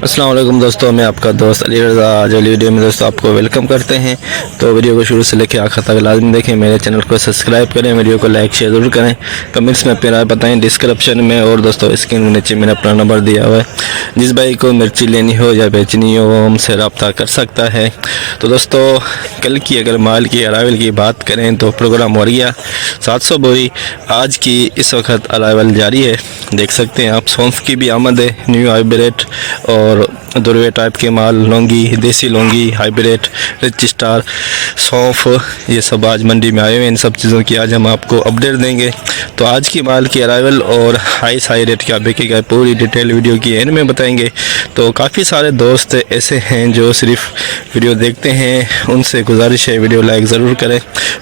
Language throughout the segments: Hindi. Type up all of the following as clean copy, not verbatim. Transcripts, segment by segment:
अस्सलाम वालेकुम दोस्तों, मैं आपका दोस्त अली रज़ा। आज वाली वीडियो में दोस्तों आपको वेलकम करते हैं। तो वीडियो को शुरू से लेकर आखिर तक लाजमी देखें, मेरे चैनल को सब्सक्राइब करें, वीडियो को लाइक शेयर ज़रूर करें, कमेंट्स में अपनी राय बताएं डिस्क्रिप्शन में। और दोस्तों स्क्रीन के नीचे मैंने अपना नंबर दिया हुआ है, जिस भाई को मिर्ची लेनी हो या बेचनी हो वो हमसे रब्ता कर सकता है। तो दोस्तों कल की अगर माल की अरावल की बात करें तो प्रोग्राम हो गया 700 बोरी आज की इस वक्त अरावल जारी है। देख सकते हैं आप, सौंफ की भी आमद है, न्यू हाइब्रिड और दुर्वे टाइप के माल, लौंगी, देसी लौंगी, हाइब्रिड, रिच स्टार, सौंफ, ये सब आज मंडी में आए हुए हैं। इन सब चीज़ों की आज हम आपको अपडेट देंगे। तो आज की माल की अराइवल और हाई रेट क्या बिकेगा पूरी डिटेल वीडियो की एंड में बताएंगे। तो काफ़ी सारे दोस्त ऐसे हैं जो सिर्फ वीडियो देखते हैं, उनसे गुजारिश है वीडियो लाइक ज़रूर करें।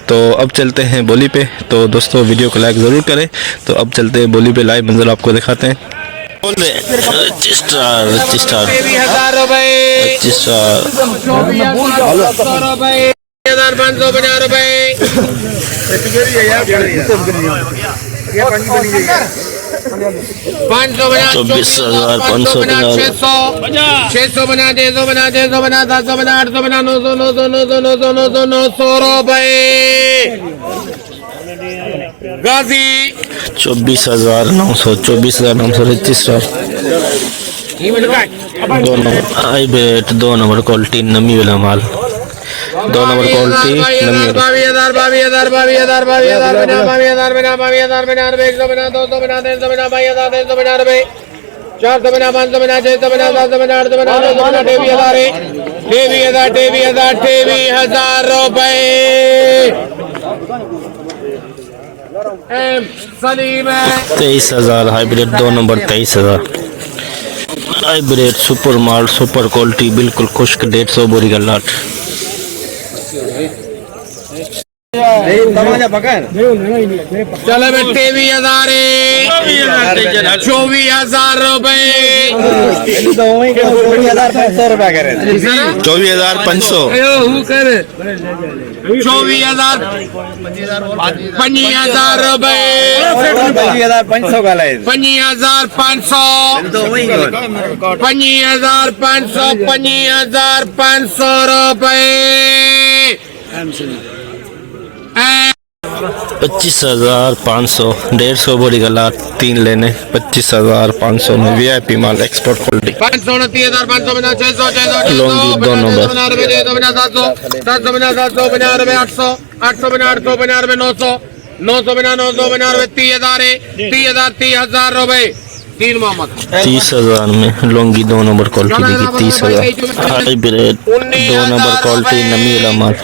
तो अब चलते हैं बोली पे। तो दोस्तों वीडियो को लाइक ज़रूर करें। तो अब चलते हैं बोली पे, लाइव मंजर आपको दिखाते हैं। बोल रहे रजिस्ट्रार 600 बना, 600 बना, 700 बना, 800 बना, 900 रुपए। गाजी 24,900 24,900 रजिस्ट्रार। दो नंबर हाइब्रिड, 2 नंबर क्वालिटी नमी वाला माल, 2 नंबर क्वालिटी नमी वाला। 22,000 22,000 22,000 22,000 बना, 22,000 बना, 22,000 बना, 100 बना, 200 बना, 300 बना, 22,000 300 बना रुपए, 400 बना, 500 बना, 600 बना, 700 बना, 800 बना, 900 बना, 23,000 रुपए। 23,000 हाइब्रिड, 2 नंबर 23,000 हाइब्रिड, सुपर माल, सुपर क्वालिटी, बिल्कुल खुश्क, 150 बोरी का लाट। चलो 23,000 24,000 रुपए। 24,500 24,000 25,000 रुपए। 25,500 25,500 रुपए। 25,500 150 बोरी का लाट, 3 लेने 25,500 में वीआईपी माल, एक्सपोर्ट क्वालिटी। 529,500 बना, 600 लौंगी 2 नंबर, 700 बना, 700 बना, 800 बना, 800 बना, 900 बना, 900 बना, 30,000 रुपए। 3 मोहम्मद 30,000 में लौंगी 2 नंबर क्वालिटी देखी, 30,000 हाइब्रिड, 2 नंबर क्वालिटी नमी वाला माल।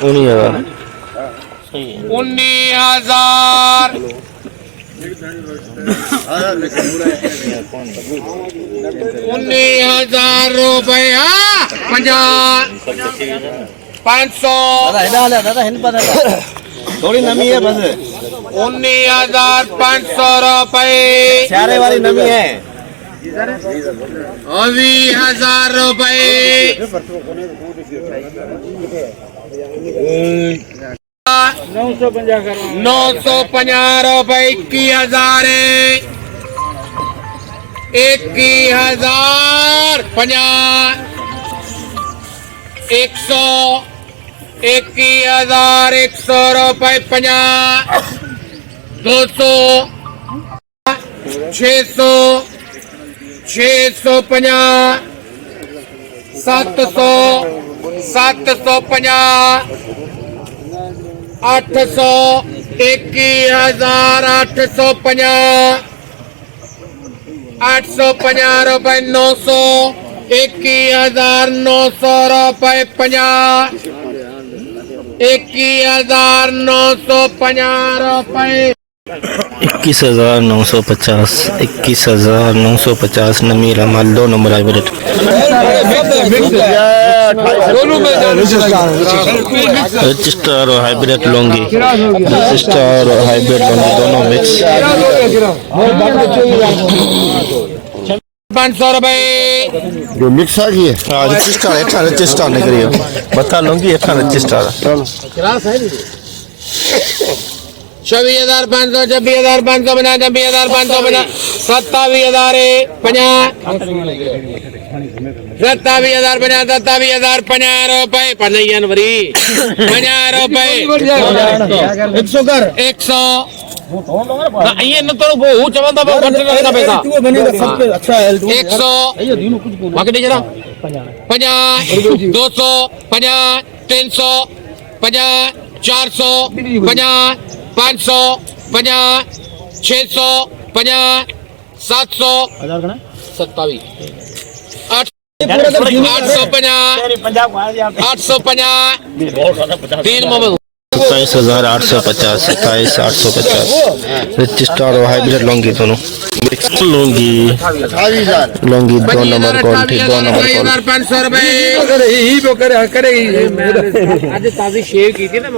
19,000 19,000 रुपया 500 थोड़ी नमी है बस। 19,500 रुपए। चारे वाली नमी है। 20,000 रुपए। 950 रुपए। 21,000 21,050 100 21,100 रुपए 50 200 600 650 700 750 800 21,850 850 रुपए 900 21,900 रुपए 50 21,950 रुपए। 21,950 21,950 नमी माल, 2 नंबर हाइब्रिड। रजिस्टर और हाइब्रिड लौंगी, रजिस्टर और हाइब्रिड लौंगी दोनों मिक्स। 500 रुपए जो मिक्स आ गई है। हाँ रजिस्टर, अच्छा रजिस्टर नहीं करिए, बता लूँगी अच्छा रजिस्टर। 26,500 26,500 बना 26,500 बना 27,050 27,000 बना 27,050 रुपए पहले जनवरी 50 रुपए 100 कर 100 ये न तो वो चवंदा वो घट का पैसा अच्छा है 100 बाकी दे जरा 50 200 50 300 50 400 50 500 50 600 50 700 27 850 तीन मोबाइल 27,850 27,850 रजिस्टर और हाइब्रिड लौंगी दोनों Laungi 2 number quality 2 number quality 500 रुपए आज ताजी शेव की थी ना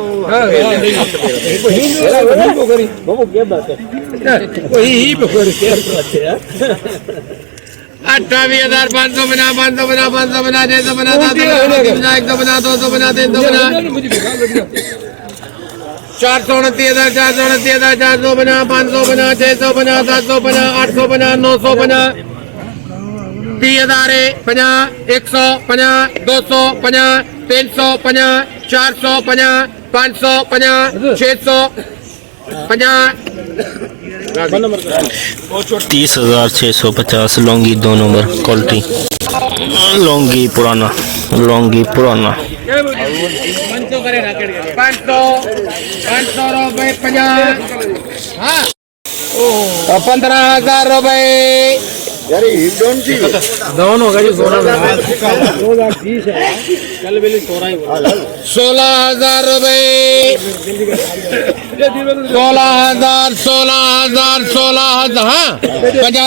28,500 बना 500 बना 500 बना 600 बना 700 बना 100 बना 200 बना 300 बना 429,429,400 बना 500 बना 600 बना 700 बना 800 बना 900 बना 30,000 50 100 50 200 50 300 50 400 50 500 50 600 50 30,650 लौंगी 2 नंबर क्वालिटी लौंगी पुराना 500 रुपए 50 हाँ 15,000 रुपए दोनों का जो 16,000 रुपए 16,000 हाँ 50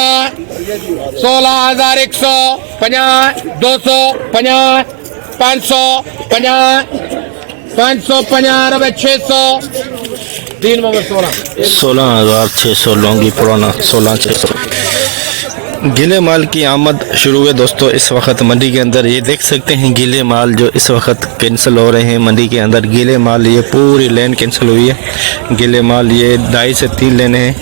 16,100 50 200 50 500 50 550 रुपए 600 तीन नंबर 16,600 लौंगी पुराना 16,600 गीले माल की आमद शुरू है दोस्तों इस वक्त मंडी के अंदर। ये देख सकते हैं गीले माल जो इस वक्त कैंसिल हो रहे हैं मंडी के अंदर। गीले माल ये पूरी लाइन कैंसिल हुई है। गीले माल ये 2.5 से 3 लेने हैं।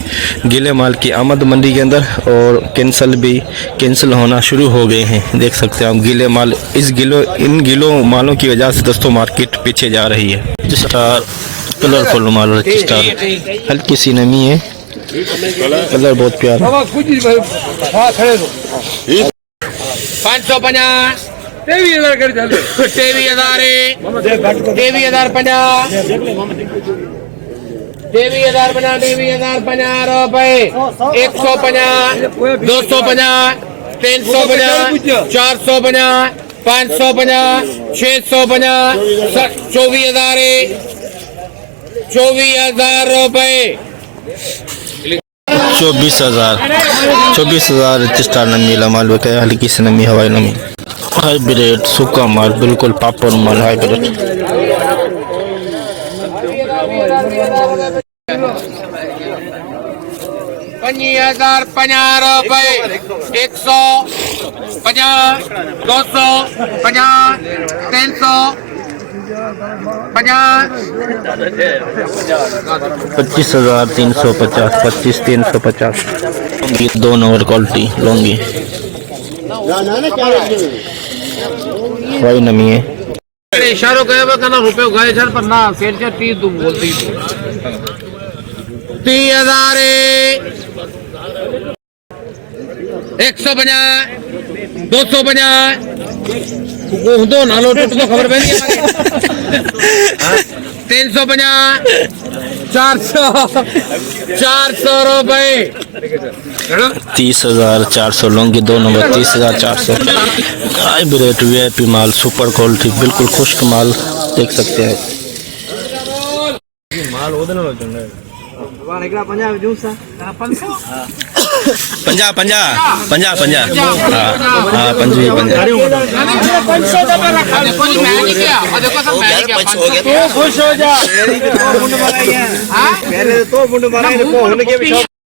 गीले माल की आमद मंडी के अंदर और कैंसिल होना शुरू हो गए हैं। देख सकते हैं आप गीले माल इन गीलों मालों की वजह से दोस्तों मार्केट पीछे जा रही है। रजिस्टार कलरफुल माल रजिस्टार हल्की सी नमी है कलर बहुत प्यारा 550 23,000 कर चल 23,000 50 23,000 बना 23,050 रुपए 150 250 350 450 550 650 24,000 रुपए 24,000 रजिस्टार नमी माल है हल्की सी नमी हवाई नमी हाइब्रिड सूखा माल बिल्कुल पापड़ माल हाइब्रिड 50,050 रुपए 150 200 50 300 25,350 25,350 ये 2 नंबर क्वालिटी लौंगी हवाई नमी है। इशारों कहे वो कहना रुपये उगाए सर पर ना फिर 30 तुम बोलती 30,000 150 250 दो नालो तो खबर पहनी 350 400 रुपए 30,400 लौंगी 2 नंबर 30,400 हाइब्रिड वीआईपी माल सुपर क्वालिटी बिल्कुल खुश्क माल देख सकते हैं। पंजा हाँ 50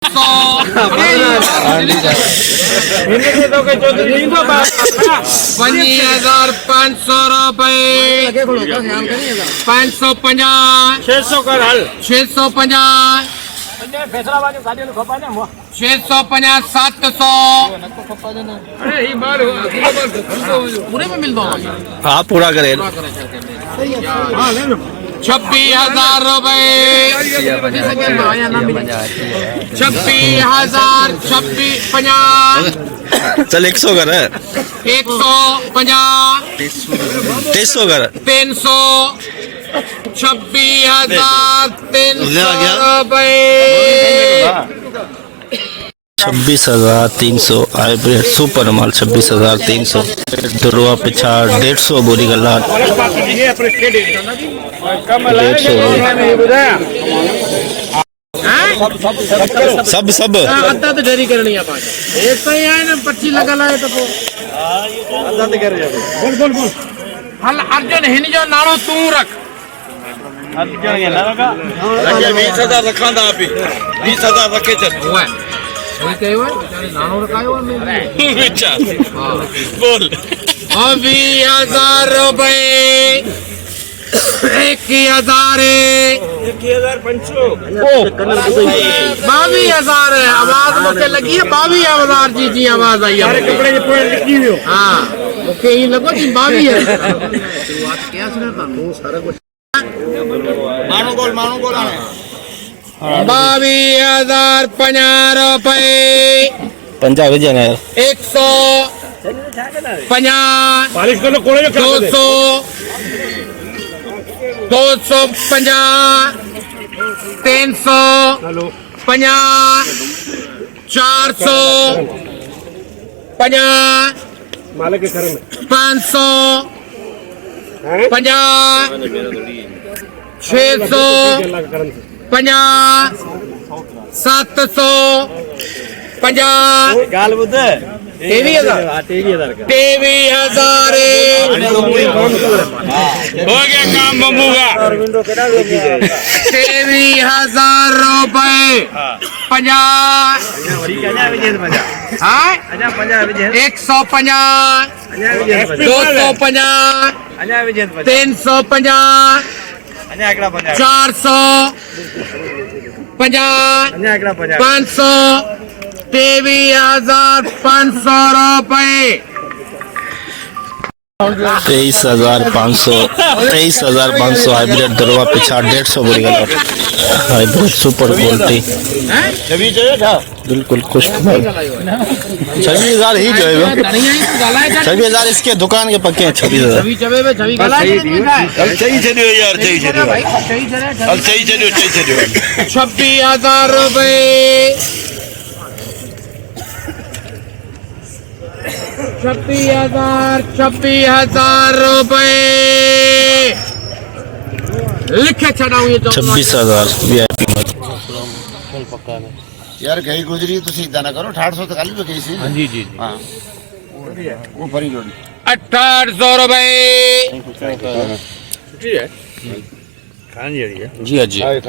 ₹50,500 550 650 650 700 पूरे में मिल दो हाँ पूरा करें 26,000 रुपए 26,000 50 चल 100 कर 150 300 कर 300 26,300 रुपए 26,300 हाइब्रिड सुपर माल 26,300 दुर्वा पिछाड़ 150 बोरी का लाट 150 सब अद्धा तो डेरी करनी है पाँच एक तो ही है ना 25 लगा लाए तो हल अर्जुन हिन जो नालो तू रख 20,000 रखा था आप 20,000 रखे चल वही कहे हुआ बेचारे नानो रखायो मैंने बोल 20,000 रुपए 21,000 22,000 है आवाज मुझे लगी है 22,000 जी आवाज आई है कपड़े हाँ ओके ये लगो जी 22,000 मानो गोल 22,050 रुपए 50 विजय 150 200 250 300 50 400 50 500 50 600 50 700 50 गाल बुद्ध 23,000 हो गया काम बम्बू का 23,000 रुपए 50 हाँ 150 250 350 400 50 500 23,500 रुपए 23,500 हाइब्रिड दुर्वा पिछाड़ 150 बोरी का लाट हाइब्रिड सुपर क्वालिटी बिल्कुल खुश 26,000 ही जो है 26,000 इसके दुकान के पक्के हैं 26,000 26,000 रुपए 26,000 रुपए लिखे छड़ाऊं ये 26,000 वीआईपी यार कहीं गुजरी तो सीधा ना करो 800 तक खाली तो कहीं हाँ जी हाँ वो फरी जोड़ी 800 रुपए जी हाँ जी खाए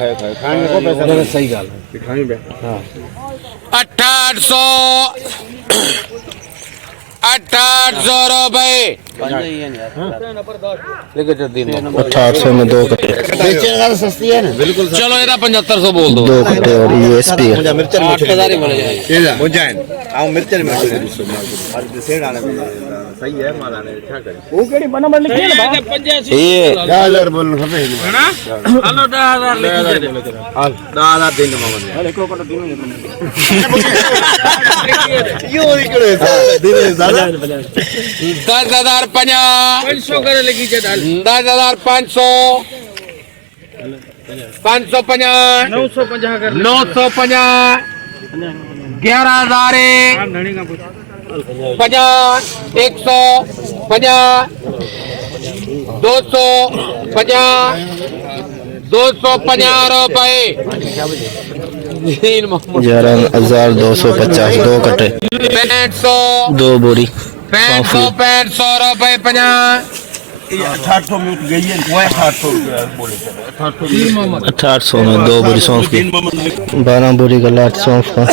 खाने को पैसा सही गाल है खाने पे हाँ 800 रुपए 800 में 2 कट्टे बेचने वाला सस्ती है ना बिल्कुल चलो ये 7500 बोल दो 2 कट्टे और यूएसपी है मिर्चर आओ मिर्चर में सेड आने सही है माल आने क्या करें वो केड़ी नंबर लिखी है ना ये 10,000 बोल खपे हेलो 10,000 लिखी दे हां 10,000 दिन मामा ने एको को दिन यो इकडे दिन 10,050 500 करे लगी जे 10,500 550 950 कर 950 11,000 50 100 50 200 50 250 रुपए 11,250 2 कट्टे 6500 2 बोरी 6500 रुपए 50 1800 में उठ गई है, वो 1800 रुपया बोले चले, 1800 1800 में 2 बोरी सौंफ की, 12 बोरी का लाट सौंफ का,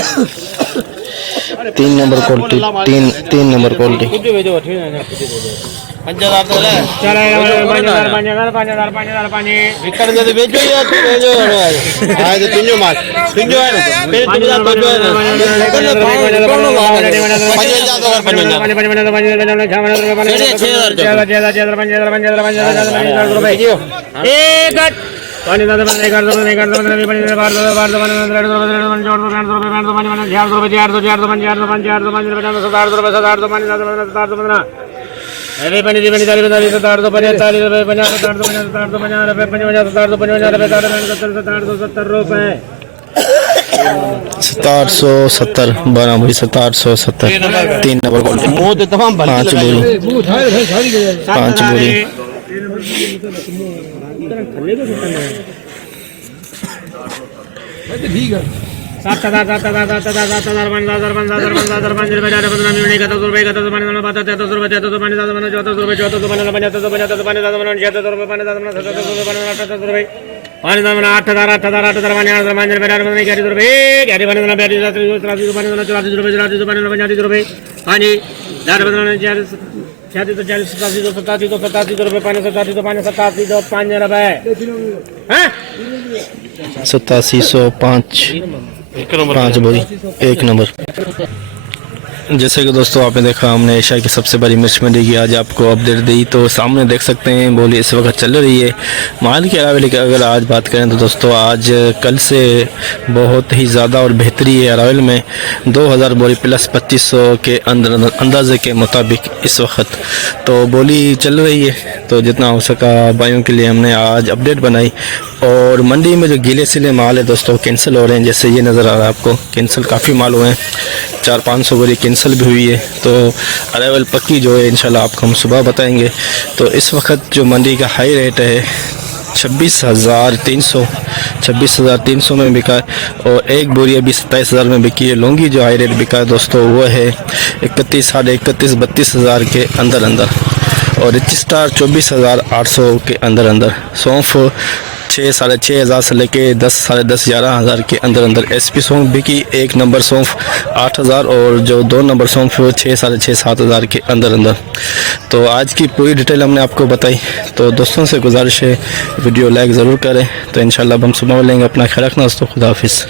3 नंबर क्वालिटी, 3 नंबर क्वालिटी। 5000 तो ले चला 5000 विकट जदी बेचो या तू बेचो आज तो पिंजो मार पिंजो है ना मेरे तुम जा तो है ना अरे बनी दी बनी ताली ताली 7 50 50 रुपए 50 60 50 60 50 रुपए 55 60 55 रुपए 770 रुपए 770 12 बोरी 770 3 नंबर क्वालिटी, वो तो तमाम 5 बोरी 5 बोरी। ठीक है 7,000 5 बोरी 1 नंबर। जैसे कि दोस्तों आपने देखा, हमने एशिया की सबसे बड़ी मिर्च मंडी की आज आपको अपडेट दी। तो सामने देख सकते हैं बोली इस वक्त चल रही है माल के अरावली की। अगर आज बात करें तो दोस्तों आज कल से बहुत ही ज़्यादा और बेहतरी है अरावल में। 2000 बोली प्लस 2500 के अंदर अंदाजे के मुताबिक इस वक्त तो बोली चल रही है। तो जितना हो सका भाइयों के लिए हमने आज अपडेट बनाई। और मंडी में जो गीले सिले माल है दोस्तों कैंसिल हो रहे हैं, जैसे ये नज़र आ रहा है आपको, कैंसिल काफ़ी माल हुए हैं, 400-500 बोरी कैंसिल भी हुई है। तो अरावल पक्की जो है इंशाल्लाह आपको हम सुबह बताएंगे। तो इस वक्त जो मंडी का हाई रेट है 26,300 में बिका है और एक बोरी अभी 27,000 में बिकी है। लौंगी जो हाई रेट बिका है दोस्तों वो है 31, साढ़े 31, 32,000 के अंदर अंदर। और रिच स्टार 24,800 के अंदर अंदर। सौंफ 6, साढ़े 6,000 से लेके 10, साढ़े 10, 11,000 के अंदर अंदर। SP सौंफ बिकी 1 नंबर सौंफ 8,000 और जो 2 नंबर सौंफ है वो 6, साढ़े 6, 7,000 के अंदर अंदर। तो आज की पूरी डिटेल हमने आपको बताई। तो दोस्तों से गुजारिश है वीडियो लाइक ज़रूर करें। तो इंशाल्लाह हम सुबह लेंगे। अपना ख्याल रखना दोस्तों, खुदा हाफिज़।